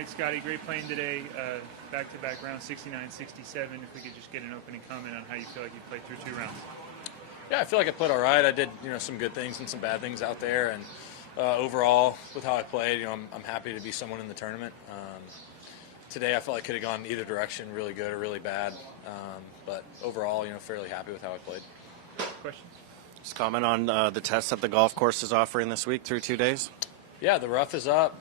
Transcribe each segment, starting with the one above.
right, Scottie, great playing today. Back-to-back rounds, 69, 67. If we could just get an opening comment on how you feel like you played through 2 rounds. Yeah, I feel like I played all right. I did, some good things and some bad things out there, and overall, with how I played, I'm happy to be someone in the tournament. Today, I felt like I could have gone either direction, really good or really bad, but overall, fairly happy with how I played. Questions? Just comment on the test that the golf course is offering this week through 2 days. Yeah, the rough is up.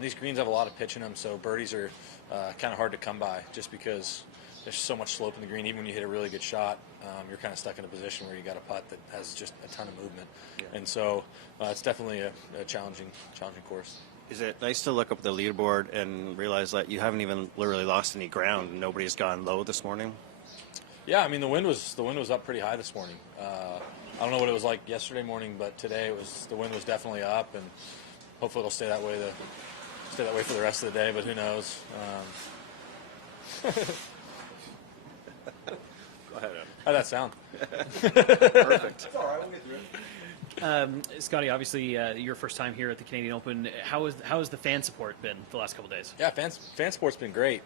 These greens have a lot of pitch in them, so birdies are kind of hard to come by just because there's so much slope in the green. Even when you hit a really good shot, you're kind of stuck in a position where you got a putt that has just a ton of movement. Yeah. And so it's definitely a challenging course. Is it nice to look up the leaderboard and realize that you haven't even literally lost any ground? Nobody's gone low this morning? Yeah, I mean the wind was up pretty high this morning. I don't know what it was like yesterday morning, but today the wind was definitely up, and hopefully it'll stay that way for the rest of the day. But who knows? Go ahead, Adam. How'd that sound? Perfect. It's all right. We'll get through it. Scottie, obviously your first time here at the Canadian Open. How has the fan support been the last couple of days? Yeah, fan support's been great.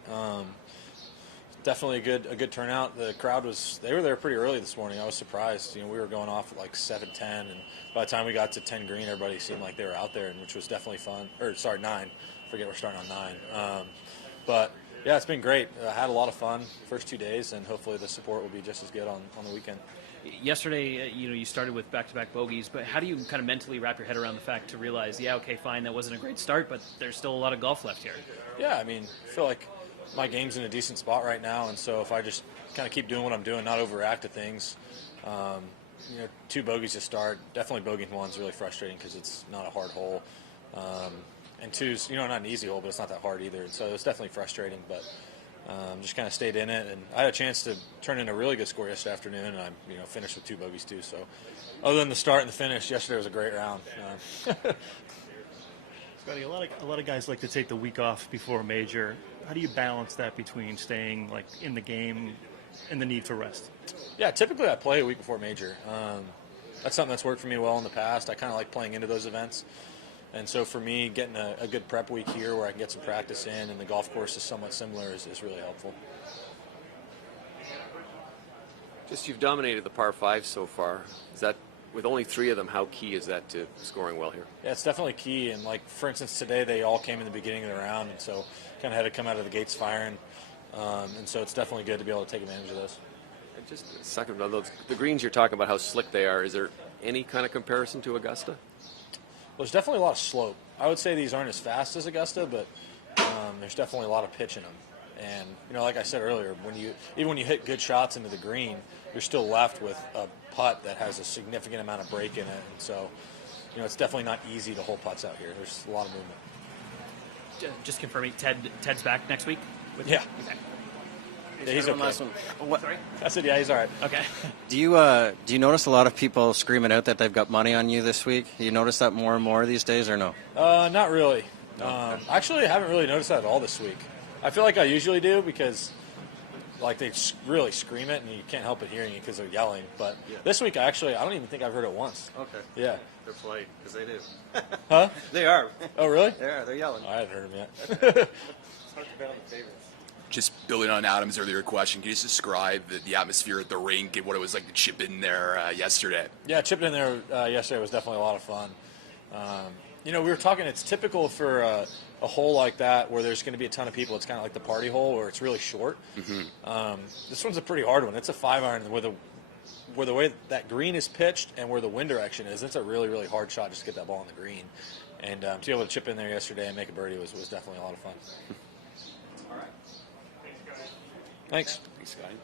Definitely a good turnout. The crowd they were there pretty early this morning. I was surprised. We were going off at like 7:10, and by the time we got to 10 green, everybody seemed like they were out there, which was definitely fun. Or sorry, 9. Forget we're starting on 9. But yeah, it's been great. I had a lot of fun first 2 days, and hopefully the support will be just as good on the weekend. Yesterday, you started with back-to-back bogeys, but how do you kind of mentally wrap your head around the fact to realize, yeah, okay, fine, that wasn't a great start, but there's still a lot of golf left here? Yeah, I mean, I feel like my game's in a decent spot right now, and so if I just kind of keep doing what I'm doing, not overreact to things, 2 bogeys to start. Definitely bogeying 1's really frustrating because it's not a hard hole, and 2's not an easy hole, but it's not that hard either. So it's definitely frustrating, but just kind of stayed in it, and I had a chance to turn in a really good score yesterday afternoon, and I finished with 2 bogeys too. So other than the start and the finish, yesterday was a great round. Scottie, a lot of guys like to take the week off before a major. How do you balance that between staying in the game and the need for rest? Yeah, typically I play a week before major. That's something that's worked for me well in the past. I kind of like playing into those events. And so for me, getting a good prep week here where I can get some practice in and the golf course is somewhat similar is really helpful. Just you've dominated the par 5 so far. Is that, with only 3 of them, how key is that to scoring well here? Yeah, it's definitely key. And for instance, today they all came in the beginning of the round, and so kind of had to come out of the gates firing. And so it's definitely good to be able to take advantage of those. And just a second on those, the greens you're talking about, how slick they are. Is there any kind of comparison to Augusta? Well, there's definitely a lot of slope. I would say these aren't as fast as Augusta, but there's definitely a lot of pitch in them. And like I said earlier, even when you hit good shots into the green, you're still left with a putt that has a significant amount of break in it. And so, it's definitely not easy to hole putts out here. There's a lot of movement. Just confirming, Ted's back next week? Yeah. Okay. Yeah, he's okay. Last one. Sorry? I said, yeah, he's all right. Okay. Do you notice a lot of people screaming out that they've got money on you this week? Do you notice that more and more these days, or no? Not really. No. Actually, I haven't really noticed that at all this week. I feel like I usually do because they really scream it, and you can't help but hearing it because they're yelling. But this week, I don't even think I've heard it once. Okay. Yeah. They're polite, because they do. Huh? They are. Oh, really? They're yelling. I haven't heard them yet. It's hard to bet on the favorites. Just building on Adam's earlier question, can you just describe the atmosphere at the rink and what it was like to chip in there yesterday? Yeah, chipping in there yesterday was definitely a lot of fun. We were talking, it's typical for a hole like that where there's going to be a ton of people. It's kind of like the party hole where it's really short. Mm-hmm. This one's a pretty hard one. It's a 5-iron where the way that green is pitched and where the wind direction is. It's a really, really hard shot just to get that ball on the green. And to be able to chip in there yesterday and make a birdie was definitely a lot of fun. All right. Thanks, guys. Thanks. Thanks, Scottie.